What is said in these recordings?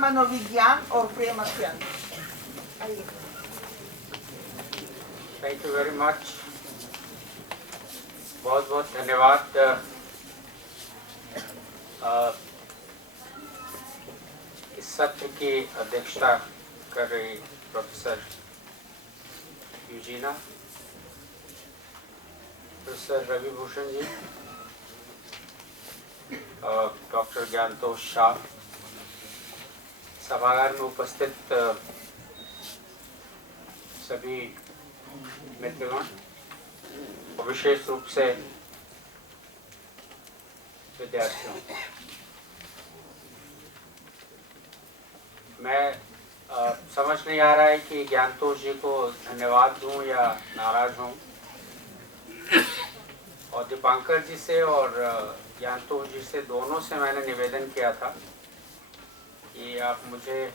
मनोविज्ञान और प्रेम आख्यान। Thank you very much. बहुत बहुत धन्यवाद। इस सत्र की अध्यक्षता कर रही professor यूजीना, professor Ravi Bhushan ji, doctor ज्ञानतोष Shah, सभागार में उपस्थित सभी मित्रगण और विशेष रूप से विद्यार्थियों, मैं समझ नहीं आ रहा है कि ज्ञानतोष जी को धन्यवाद दूं या नाराज हूं। और दीपांकर जी से और ज्ञानतोष जी से दोनों से मैंने निवेदन किया था कि आप मुझे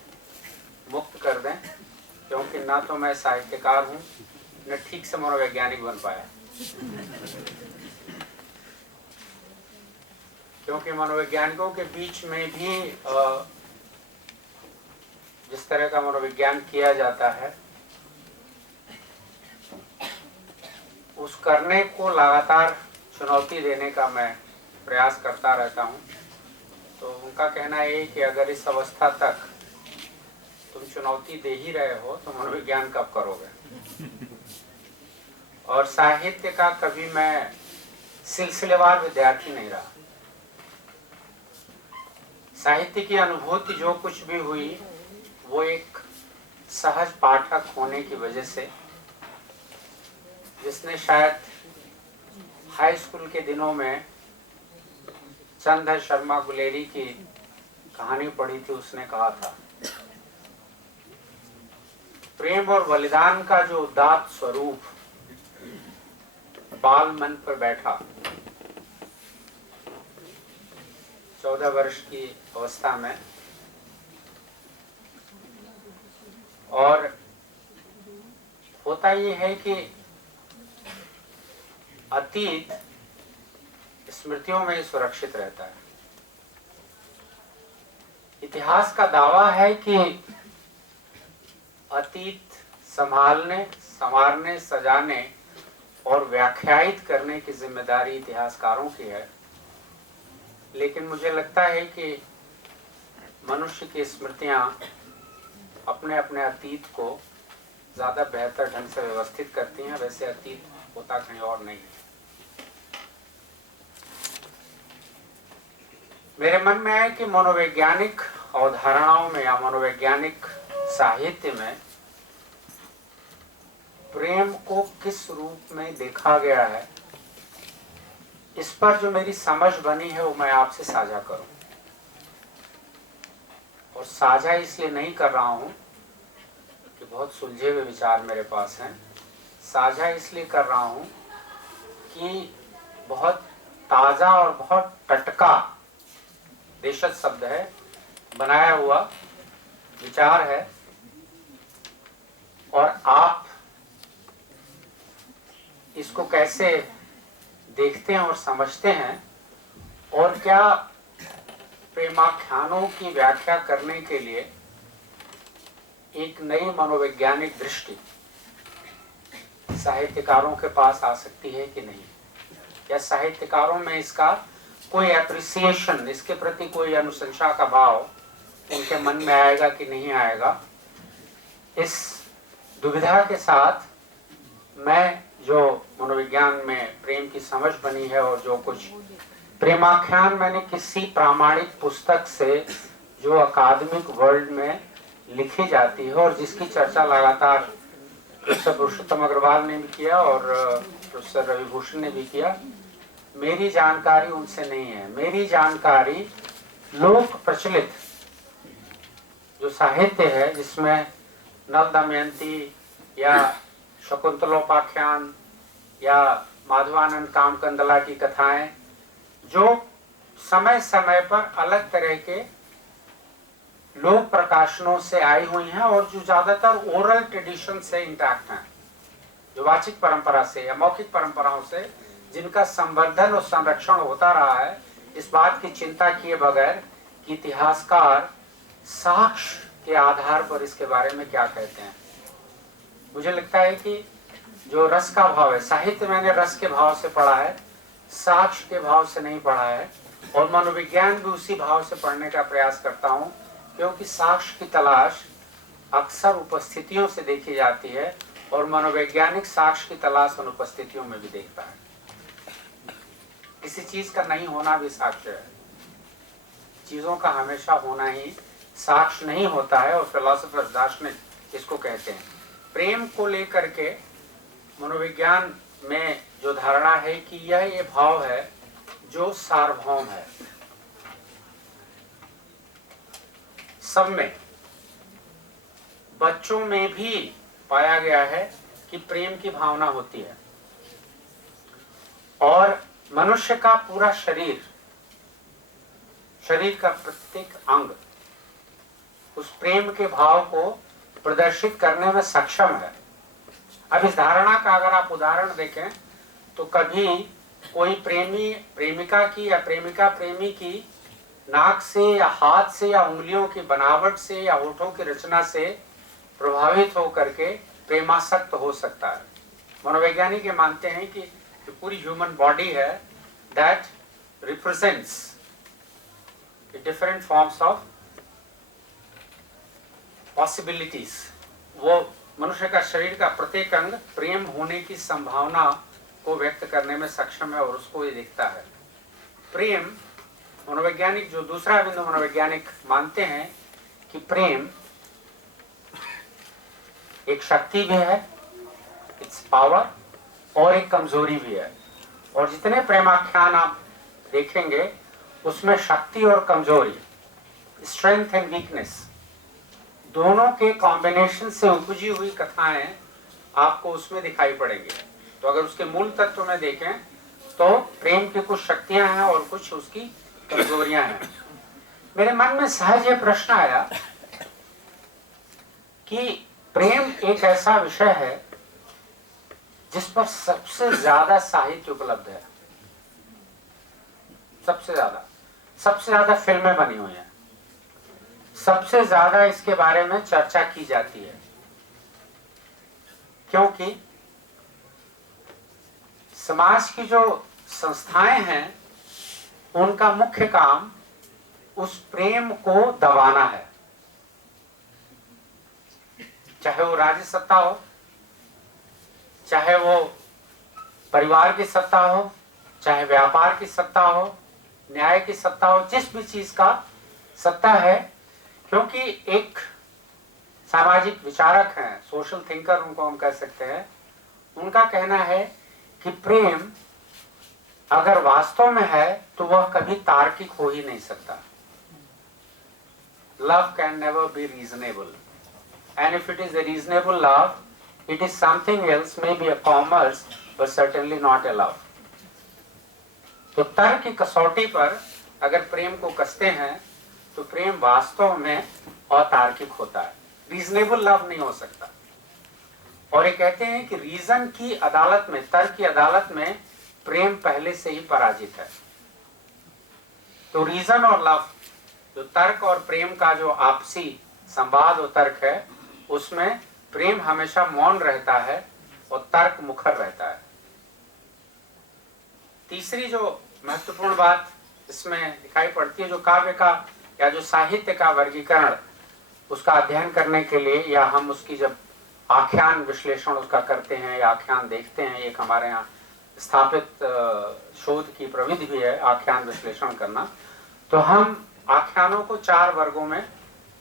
मुक्त कर दें, क्योंकि ना तो मैं साहित्यकार हूं न ठीक से मनोवैज्ञानिक बन पाया। क्योंकि मनोवैज्ञानिकों के बीच में भी जिस तरह का मनोविज्ञान किया जाता है, उस करने को लगातार चुनौती देने का मैं प्रयास करता रहता हूं। तो उनका कहना है कि अगर इस अवस्था तक तुम चुनौती दे ही रहे हो तो मनोविज्ञान कब करोगे। और साहित्य का कभी मैं सिलसिलेवार विद्यार्थी नहीं रहा। साहित्य की अनुभूति जो कुछ भी हुई वो एक सहज पाठक होने की वजह से, जिसने शायद हाई स्कूल के दिनों में चंद्र शर्मा गुलेरी की कहानी पढ़ी थी, उसने कहा था प्रेम और बलिदान का जो उदात्त स्वरूप बाल मन पर बैठा, 14 वर्ष की अवस्था में, और होता ये है कि अतीत स्मृतियों में सुरक्षित रहता है। इतिहास का दावा है कि अतीत संभालने, संवारने, सजाने और व्याख्यायित करने की जिम्मेदारी इतिहासकारों की है। लेकिन मुझे लगता है कि मनुष्य की स्मृतियां अपने अपने अतीत को ज्यादा बेहतर ढंग से व्यवस्थित करती हैं। वैसे अतीत होता कहीं और नहीं है। मेरे मन में है कि मनोवैज्ञानिक अवधारणाओं में या मनोवैज्ञानिक साहित्य में प्रेम को किस रूप में देखा गया है, इस पर जो मेरी समझ बनी है वो मैं आपसे साझा करूं। और साझा इसलिए नहीं कर रहा हूं कि बहुत सुलझे हुए विचार मेरे पास हैं। साझा इसलिए कर रहा हूं कि बहुत ताजा और बहुत टटका, देशज शब्द है, बनाया हुआ विचार है। और आप इसको कैसे देखते हैं और समझते हैं, और क्या प्रेमाख्यानों की व्याख्या करने के लिए एक नई मनोवैज्ञानिक दृष्टि साहित्यकारों के पास आ सकती है कि नहीं, या साहित्यकारों में इसका कोई एप्रिसिएशन, इसके प्रति कोई अनुशंसा का भाव उनके मन में आएगा कि नहीं आएगा। इस दुविधा के साथ मैं जो मनोविज्ञान में प्रेम की समझ बनी है और जो कुछ प्रेमाख्यान मैंने किसी प्रामाणिक पुस्तक से जो अकादमिक वर्ल्ड में लिखी जाती है और जिसकी चर्चा लगातार प्रोफेसर पुरुषोत्तम अग्रवाल ने भी किया और प्रोफेसर रवि भूषण ने भी किया, मेरी जानकारी उनसे नहीं है। मेरी जानकारी लोक प्रचलित जो साहित्य है, जिसमें नल दमयंती या शकुंतलोपाख्यान या माधवानंद कामकंदला की कथाएं, जो समय समय पर अलग तरह के लोक प्रकाशनों से आई हुई हैं और जो ज्यादातर ओरल ट्रेडिशन से इंटैक्ट हैं, जो वाचिक परंपरा से या मौखिक परंपराओं से, जिनका संवर्धन और संरक्षण होता रहा है, इस बात की चिंता किए बगैर कि इतिहासकार साक्ष्य के आधार पर इसके बारे में क्या कहते हैं। मुझे लगता है कि जो रस का भाव है, साहित्य मैंने रस के भाव से पढ़ा है, साक्ष्य के भाव से नहीं पढ़ा है, और मनोविज्ञान भी उसी भाव से पढ़ने का प्रयास करता हूँ, क्योंकि साक्ष्य की तलाश अक्सर उपस्थितियों से देखी जाती है और मनोवैज्ञानिक साक्ष्य की तलाश उन उपस्थितियों में भी देखता है। किसी चीज का नहीं होना भी साक्ष्य है, चीजों का हमेशा होना ही साक्ष्य नहीं होता है, और फिलोसोफर दार्शनिक इसको कहते हैं। प्रेम को लेकर के मनोविज्ञान में जो धारणा है कि यह ये भाव है जो सार्वभौम है, सब में, बच्चों में भी पाया गया है कि प्रेम की भावना होती है, और मनुष्य का पूरा शरीर, शरीर का प्रत्येक अंग उस प्रेम के भाव को प्रदर्शित करने में सक्षम है। अब इस धारणा का अगर आप उदाहरण देखें तो कभी कोई प्रेमी प्रेमिका की या प्रेमिका प्रेमी की नाक से या हाथ से या उंगलियों की बनावट से या होठों की रचना से प्रभावित होकर के प्रेमासक्त हो सकता है। मनोवैज्ञानिक ये मानते हैं कि जो पूरी ह्यूमन बॉडी है that represents different forms of possibilities. वो मनुष्य का शरीर का प्रत्येक अंग प्रेम होने की संभावना को व्यक्त करने में सक्षम है, और उसको ये दिखता है। प्रेम, मनोवैज्ञानिक जो दूसरा बिंदु मनोवैज्ञानिक मानते हैं कि प्रेम एक शक्ति भी है, इट्स पावर, और एक कमजोरी भी है। और जितने प्रेमाख्यान आप देखेंगे उसमें शक्ति और कमजोरी, स्ट्रेंथ एंड वीकनेस, दोनों के कॉम्बिनेशन से उपजी हुई कथाएं आपको उसमें दिखाई पड़ेंगी। तो अगर उसके मूल तत्व में देखें तो प्रेम की कुछ शक्तियां हैं और कुछ उसकी कमजोरियां हैं। मेरे मन में सहज ये प्रश्न आया कि प्रेम एक ऐसा विषय है जिस पर सबसे ज्यादा साहित्य उपलब्ध है, सबसे ज्यादा फिल्में बनी हुई हैं, सबसे ज्यादा इसके बारे में चर्चा की जाती है, क्योंकि समाज की जो संस्थाएं हैं उनका मुख्य काम उस प्रेम को दबाना है। चाहे वो राज्य सत्ता हो, चाहे वो परिवार की सत्ता हो, चाहे व्यापार की सत्ता हो, न्याय की सत्ता हो, जिस भी चीज का सत्ता है, क्योंकि एक सामाजिक विचारक हैं, सोशल थिंकर उनको हम कह सकते हैं, उनका कहना है कि प्रेम अगर वास्तव में है तो वह कभी तार्किक हो ही नहीं सकता। Love can never be reasonable, and if it is a reasonable love, it is something else, maybe a commerce, but certainly not a love. तो तर्क की कसौटी पर अगर प्रेम को कसते हैं तो प्रेम वास्तव में अतार्किक होता है, रीजनेबल लव नहीं हो सकता। और ये कहते हैं कि रीजन की अदालत में, तर्क की अदालत में प्रेम पहले से ही पराजित है। तो रीजन और लव, जो तर्क और प्रेम का जो आपसी संवाद और तर्क है, उसमें प्रेम हमेशा मौन रहता है और तर्क मुखर रहता है। तीसरी जो महत्वपूर्ण बात इसमें दिखाई पड़ती है, जो काव्य का या जो साहित्य का वर्गीकरण, उसका अध्ययन करने के लिए, या हम उसकी जब आख्यान विश्लेषण उसका करते हैं या आख्यान देखते हैं, एक हमारे यहाँ स्थापित शोध की प्रविधि भी है आख्यान विश्लेषण करना, तो हम आख्यानों को 4 वर्गों में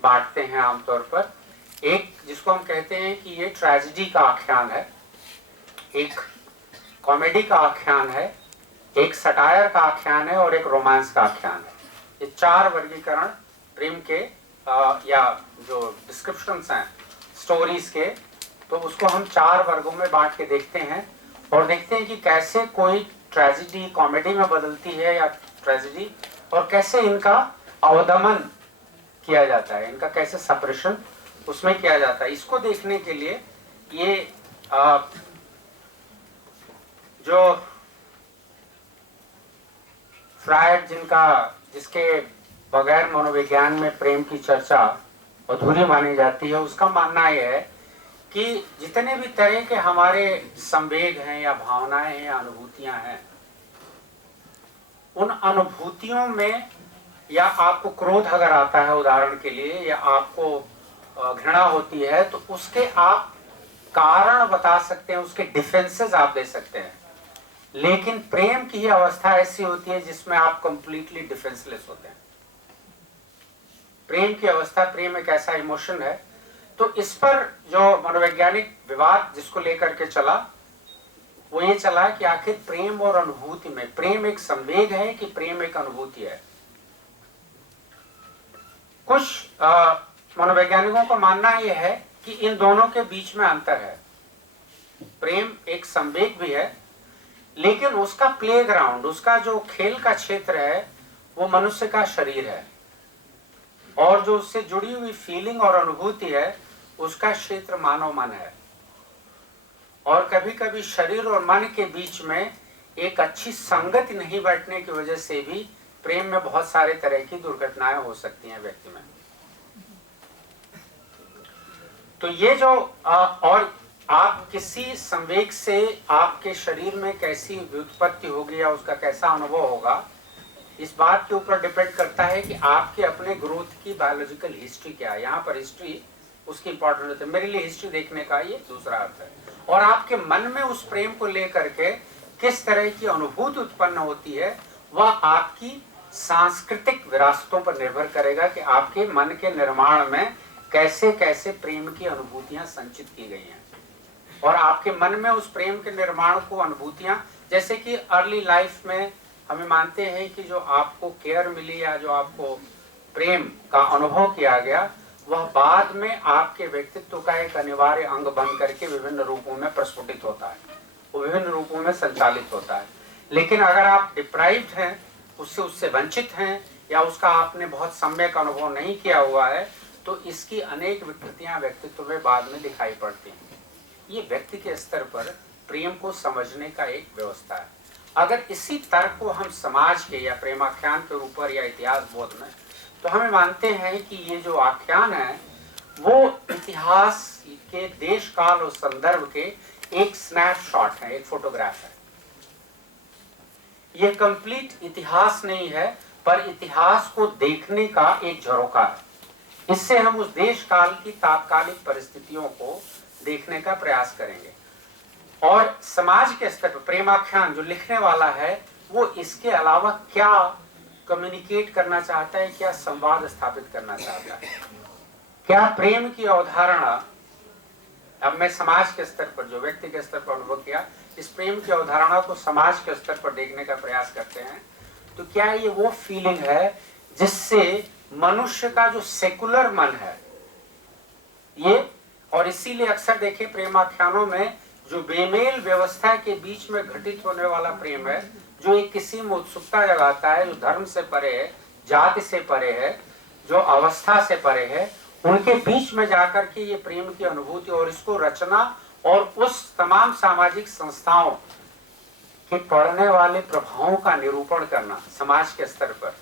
बांटते हैं आमतौर पर। एक जिसको हम कहते हैं कि ये ट्रेजेडी का आख्यान है, एक कॉमेडी का आख्यान है, एक सटायर का आख्यान है और एक रोमांस का आख्यान है। ये 4 वर्गीकरण प्रेम के या जो डिस्क्रिप्शंस हैं स्टोरीज के, तो उसको हम 4 वर्गों में बांट के देखते हैं और देखते हैं कि कैसे कोई ट्रेजेडी कॉमेडी में बदलती है या ट्रेजेडी, और कैसे इनका अवदमन किया जाता है, इनका कैसे सप्रेशन उसमें किया जाता है। इसको देखने के लिए ये जो फ्रायड जिसके बगैर मनोविज्ञान में प्रेम की चर्चा अधूरी मानी जाती है। उसका मानना यह है कि जितने भी तरह के हमारे संवेग हैं या भावनाएं हैं या अनुभूतियां हैं, उन अनुभूतियों में या आपको क्रोध अगर आता है उदाहरण के लिए, या आपको घृणा होती है, तो उसके आप कारण बता सकते हैं, उसके डिफेंसेस आप दे सकते हैं। लेकिन प्रेम की ही अवस्था ऐसी होती है जिसमें आप कंप्लीटली डिफेंसलेस होते हैं। प्रेम की अवस्था, प्रेम एक ऐसा इमोशन है। तो इस पर जो मनोवैज्ञानिक विवाद जिसको लेकर के चला, वो ये चला कि आखिर प्रेम और अनुभूति में, प्रेम एक संवेग है कि प्रेम एक अनुभूति है। कुछ मनोवैज्ञानिकों का मानना यह है कि इन दोनों के बीच में अंतर है। प्रेम एक संवेग भी है, लेकिन उसका प्लेग्राउंड, उसका जो खेल का क्षेत्र है, वो मनुष्य का शरीर है, और जो उससे जुड़ी हुई फीलिंग और अनुभूति है, उसका क्षेत्र मानव मन है। और कभी कभी शरीर और मन के बीच में एक अच्छी संगति नहीं बैठने की वजह से भी प्रेम में बहुत सारे तरह की दुर्घटनाएं हो सकती हैं व्यक्ति में। तो ये जो और आप किसी संवेग से आपके शरीर में कैसी व्युत्पत्ति होगी या उसका कैसा अनुभव होगा, इस बात के ऊपर डिपेंड करता है कि आपके अपने ग्रोथ की बायोलॉजिकल हिस्ट्री क्या है। यहाँ पर हिस्ट्री उसकी इंपॉर्टेंट होती है। मेरे लिए हिस्ट्री देखने का ये दूसरा अर्थ है। और आपके मन में उस प्रेम को लेकर के किस तरह की अनुभूति उत्पन्न होती है, वह आपकी सांस्कृतिक विरासतों पर निर्भर करेगा कि आपके मन के निर्माण में कैसे कैसे प्रेम की अनुभूतियां संचित की गई हैं। और आपके मन में उस प्रेम के निर्माण को अनुभूतियां, जैसे कि अर्ली लाइफ में हमें मानते हैं कि जो आपको केयर मिली या जो आपको प्रेम का अनुभव किया गया, वह बाद में आपके व्यक्तित्व का एक अनिवार्य अंग बन करके विभिन्न रूपों में प्रस्फुटित होता है, वो विभिन्न रूपों में संचालित होता है। लेकिन अगर आप डिप्राइव्ड हैं, उससे वंचित हैं, या उसका आपने बहुत सम्यक अनुभव नहीं किया हुआ है, तो इसकी अनेक विकृतियां व्यक्तित्व में बाद में दिखाई पड़ती हैं। ये व्यक्ति के स्तर पर प्रेम को समझने का एक व्यवस्था है। अगर इसी तर्क को हम समाज के या प्रेमाख्यान के ऊपर या इतिहास बोध में, तो हमें मानते हैं कि ये जो आख्यान है वो इतिहास के देश काल और संदर्भ के एक स्नैपशॉट है, एक फोटोग्राफ है। ये कंप्लीट इतिहास नहीं है, पर इतिहास को देखने का एक झरोखा है। इससे हम उस देश काल की तात्कालिक परिस्थितियों को देखने का प्रयास करेंगे। और समाज के स्तर पर प्रेमाख्यान जो लिखने वाला है, वो इसके अलावा क्या कम्युनिकेट करना चाहता है, क्या संवाद स्थापित करना चाहता है, क्या प्रेम की अवधारणा, अब मैं समाज के स्तर पर, जो व्यक्ति के स्तर पर अनुभव किया, इस प्रेम की अवधारणा को समाज के स्तर पर देखने का प्रयास करते हैं, तो क्या ये वो फीलिंग है जिससे मनुष्य का जो सेकुलर मन है ये, और इसीलिए अक्सर देखें प्रेमाख्यानों में जो बेमेल व्यवस्था के बीच में घटित होने वाला प्रेम है, जो एक किसी में उत्सुकता जगाता है, जो धर्म से परे है, जाति से परे है, जो अवस्था से परे है, उनके बीच में जाकर के ये प्रेम की अनुभूति और इसको रचना और उस तमाम सामाजिक संस्थाओं के पड़ने वाले प्रभावों का निरूपण करना समाज के स्तर पर,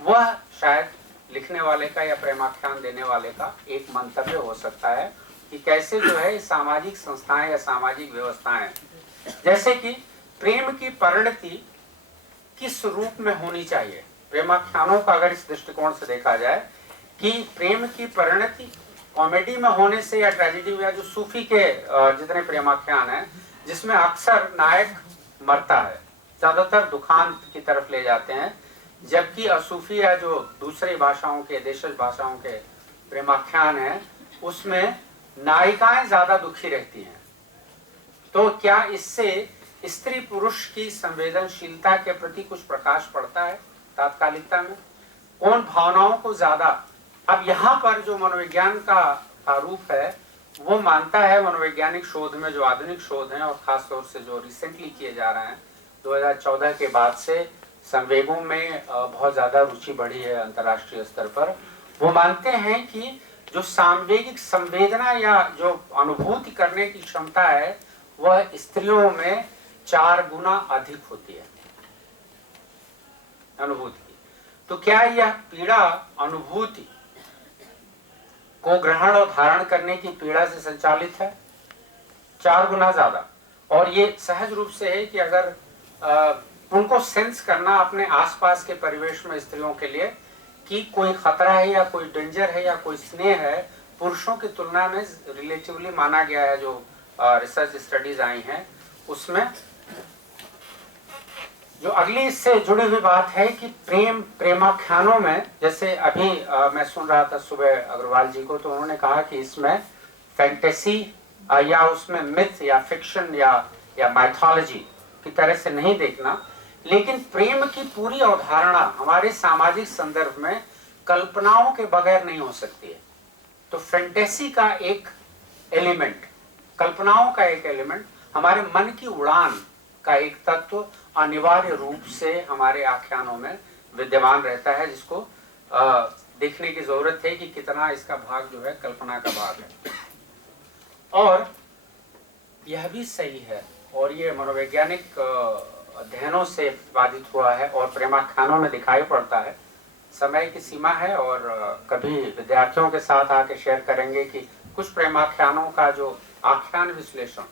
वह शायद लिखने वाले का या प्रेमाख्यान देने वाले का एक मंतव्य हो सकता है कि कैसे जो है सामाजिक संस्थाएं या सामाजिक व्यवस्थाएं, जैसे कि प्रेम की परिणति किस रूप में होनी चाहिए। प्रेमाख्यानों का अगर इस दृष्टिकोण से देखा जाए कि प्रेम की परिणति कॉमेडी में होने से या ट्रेजेडी में, या जो सूफी के जितने प्रेमाख्यान हैं जिसमें अक्सर नायक मरता है, ज्यादातर दुखांत की तरफ ले जाते हैं, जबकि असूफी या जो दूसरी भाषाओं के, देशज भाषाओं के प्रेमाख्यान हैं उसमें नायिकाएं ज्यादा दुखी रहती हैं। तो क्या इससे स्त्री पुरुष की संवेदनशीलता के प्रति कुछ प्रकाश पड़ता है तात्कालिकता में? कौन भावनाओं को ज्यादा, अब यहाँ पर जो मनोविज्ञान का रूप है वो मानता है, मनोवैज्ञानिक शोध में जो आधुनिक शोध हैं और खासतौर से जो रिसेंटली किए जा रहे हैं 2014 के बाद से संवेगों में बहुत ज्यादा रुचि बढ़ी है अंतर्राष्ट्रीय स्तर पर, वो मानते हैं कि जो सांवेगिक संवेदना या जो अनुभूति करने की क्षमता है वह स्त्रियों में 4 गुना अधिक होती है अनुभूति की। तो क्या यह पीड़ा अनुभूति को ग्रहण और धारण करने की पीड़ा से संचालित है? 4 गुना ज्यादा। और ये सहज रूप से है कि अगर उनको सेंस करना अपने आसपास के परिवेश में स्त्रियों के लिए कि कोई खतरा है या कोई डेंजर है या कोई स्नेह है, पुरुषों की तुलना में रिलेटिवली माना गया है। जो रिसर्च स्टडीज आई हैं उसमें जो अगली इससे जुड़ी हुई बात है कि प्रेमाख्यानों में, जैसे अभी मैं सुन रहा था सुबह अग्रवाल जी को, तो उन्होंने कहा कि इसमें फैंटेसी या उसमें मिथ या फिक्शन या माइथोलॉजी की तरह से नहीं देखना, लेकिन प्रेम की पूरी अवधारणा हमारे सामाजिक संदर्भ में कल्पनाओं के बगैर नहीं हो सकती है। तो फैंटेसी का एक एलिमेंट, कल्पनाओं का एक एलिमेंट, हमारे मन की उड़ान का एक तत्व अनिवार्य रूप से हमारे आख्यानों में विद्यमान रहता है, जिसको देखने की जरूरत है कि कितना इसका भाग जो है कल्पना का भाग है। और यह भी सही है, और ये मनोवैज्ञानिक अध्ययनों से बाधित हुआ है और प्रेमाख्यानों में दिखाई पड़ता है। समय की सीमा है और कभी विद्यार्थियों के साथ आके शेयर करेंगे कि कुछ प्रेमाख्यानों का जो आख्यान विश्लेषण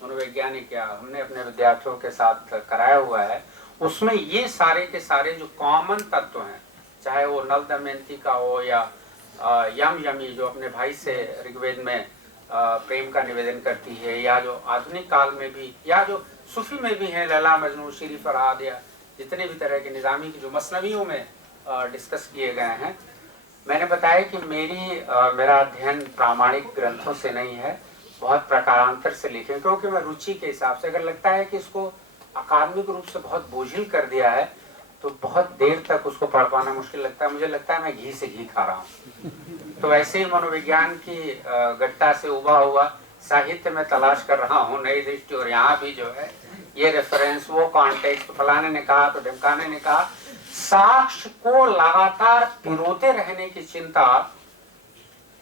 मनोवैज्ञानिक या हमने अपने विद्यार्थियों के साथ कराया हुआ है, उसमें ये सारे के सारे जो कॉमन तत्व हैं, चाहे वो नल दमयंती का हो या यम यमी जो अपने भाई से ऋग्वेद में प्रेम का निवेदन करती है, या जो आधुनिक काल में भी या जो सूफी में भी है, लैला मजनू, शीरी फरहाद या जितने भी तरह के निज़ामी की जो मसनवियों में डिस्कस किए गए हैं। मैंने बताया कि मेरा अध्ययन प्रामाणिक ग्रंथों से नहीं है, बहुत प्रकारांतर से लिखे, क्योंकि मैं रुचि के हिसाब से, अगर लगता है कि इसको अकादमिक रूप से बहुत बोझिल कर दिया है तो बहुत देर तक उसको पढ़ पाना मुश्किल लगता है। मुझे लगता है मैं घी से घी खा रहा हूँ। तो वैसे ही मनोविज्ञान की गट्टा से उबा हुआ साहित्य में तलाश कर रहा हूँ नई दृष्टि, और यहाँ भी जो है ये रेफरेंस, वो कॉन्टेक्स्ट, फलाने ने कहा तो ढमकाने ने कहा, साक्ष्य को लगातार पिरोते रहने की चिंता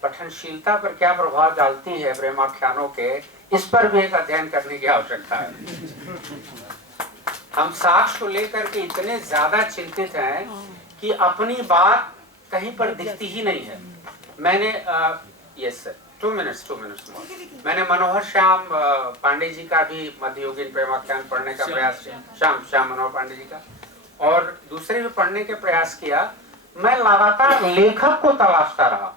पठनशीलता पर क्या प्रभाव डालती है प्रेमाख्यानों के, इस पर भी एक अध्ययन करने की आवश्यकता है। हम साक्ष्य को लेकर के इतने ज्यादा चिंतित हैं कि अपनी बात कहीं पर दिखती ही नहीं है। मैंने यस सर 2 मिनट्स मैंने मनोहर श्याम पांडे जी का भी मध्ययुगीन प्रेमाख्यान पढ़ने का प्रयास किया, श्याम मनोहर पांडे जी का, और दूसरे भी पढ़ने के प्रयास किया। मैं लगातार लेखक को तलाशता रहा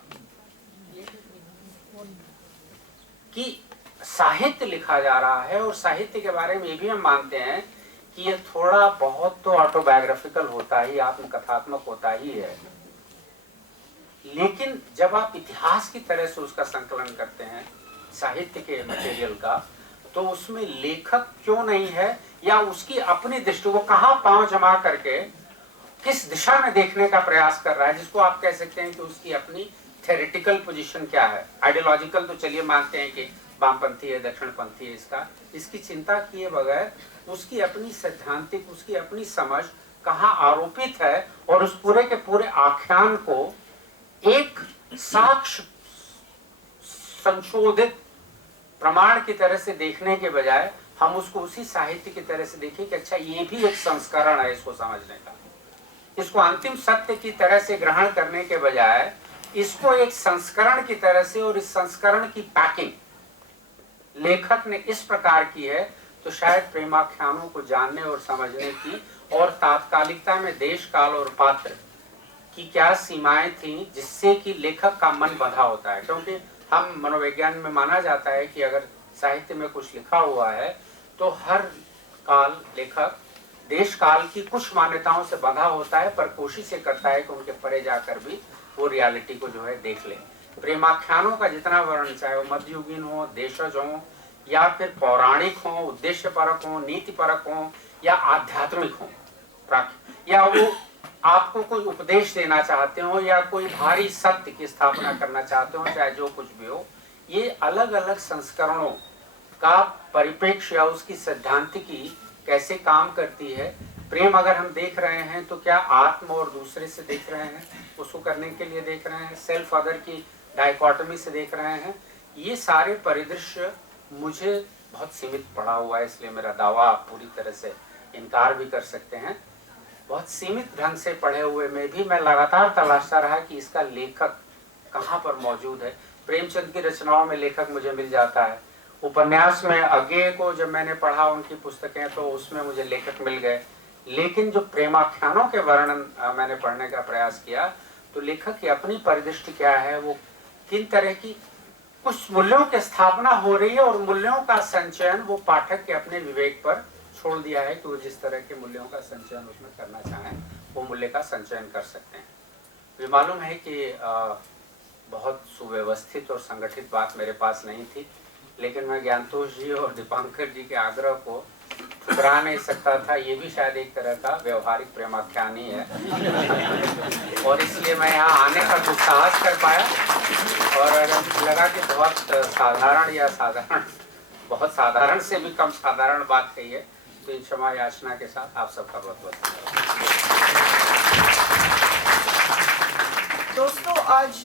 कि साहित्य लिखा जा रहा है, और साहित्य के बारे में ये भी हम मानते हैं कि ये थोड़ा बहुत तो ऑटोबायोग्राफिकल होता ही, आत्मकथात्मक होता ही है, लेकिन जब आप इतिहास की तरह से उसका संकलन करते हैं साहित्य के मटेरियल का, तो उसमें लेखक क्यों नहीं है, या उसकी अपनी दृष्टि को कहाँ पांव जमा करके किस दिशा में देखने का प्रयास कर रहा है, जिसको आप कह सकते हैं कि उसकी अपनी थेरेटिकल पोजीशन क्या है। आइडियोलॉजिकल तो चलिए मानते हैं कि वामपंथी है, दक्षिणपंथी है, इसकी चिंता किए बगैर उसकी अपनी सैद्धांतिक, उसकी अपनी समझ कहाँ आरोपित है, और उस पूरे के पूरे आख्यान को एक साक्ष्य संशोधित प्रमाण की तरह से देखने के बजाय हम उसको उसी साहित्य की तरह से देखें कि अच्छा ये भी एक संस्करण है इसको समझने का। इसको अंतिम सत्य की तरह से ग्रहण करने के बजाय इसको एक संस्करण की तरह से, और इस संस्करण की पैकिंग लेखक ने इस प्रकार की है, तो शायद प्रेमाख्यानों को जानने और समझने की, और तात्कालिकता में देश काल और पात्र की क्या सीमाएं थी जिससे कि लेखक का मन बंधा होता है। क्योंकि हम मनोविज्ञान में माना जाता है कि अगर साहित्य में कुछ लिखा हुआ है तो हर काल लेखक देश काल की कुछ मान्यताओं से बंधा होता है, पर कोशिश ये करता है कि उनके परे जाकर भी वो रियलिटी को जो है देख ले। प्रेमाख्यानों का जितना वर्णन, चाहे वो मध्ययुगीन हो, देशज हो, या फिर पौराणिक हो, उद्देश्य परक हो, नीति परक हो, या आध्यात्मिक हो, या वो आपको कोई उपदेश देना चाहते हो, या कोई भारी सत्य की स्थापना करना चाहते हो, चाहे जो कुछ भी हो, ये अलग अलग संस्करणों का परिप्रेक्ष्य या उसकी सैद्धांतिकी कैसे काम करती है। प्रेम अगर हम देख रहे हैं तो क्या आत्म और दूसरे से देख रहे हैं, उसको करने के लिए देख रहे हैं, सेल्फ अदर की डायकोटमी से देख रहे हैं। ये सारे परिदृश्य मुझे बहुत सीमित पड़ा हुआ है, इसलिए मेरा दावा आप पूरी तरह से इनकार भी कर सकते हैं। बहुत सीमित ढंग से पढ़े हुए में भी मैं लगातार तलाशता रहा कि इसका लेखक कहाँ पर मौजूद है। प्रेमचंद की रचनाओं में लेखक मुझे मिल जाता है, उपन्यास में अज्ञेय को जब मैंने पढ़ा उनकी पुस्तकें तो उसमें मुझे लेखक मिल गए, लेकिन जो प्रेमाख्यानों के वर्णन मैंने पढ़ने का प्रयास किया तो लेखक की अपनी परिदृष्टि क्या है, वो किन तरह की कुछ मूल्यों की स्थापना हो रही है और मूल्यों का संचयन वो पाठक के अपने विवेक पर छोड़ दिया है कि वो जिस तरह के मूल्यों का संचयन उसमें करना चाहें वो मूल्य का संचयन कर सकते हैं। ये मालूम है कि बहुत सुव्यवस्थित और संगठित बात मेरे पास नहीं थी, लेकिन मैं ज्ञानतोष जी और दीपांकर जी के आग्रह को ठुकरा नहीं सकता था। ये भी शायद एक तरह का व्यवहारिक प्रेमाख्यान ही है और इसलिए मैं यहाँ आने का दुस्साहस कर पाया और लगा कि बहुत साधारण या बहुत साधारण से भी कम साधारण बात कही है, तो इन क्षमा याचना के साथ आप सबका बहुत बहुत धन्यवाद। दोस्तों आज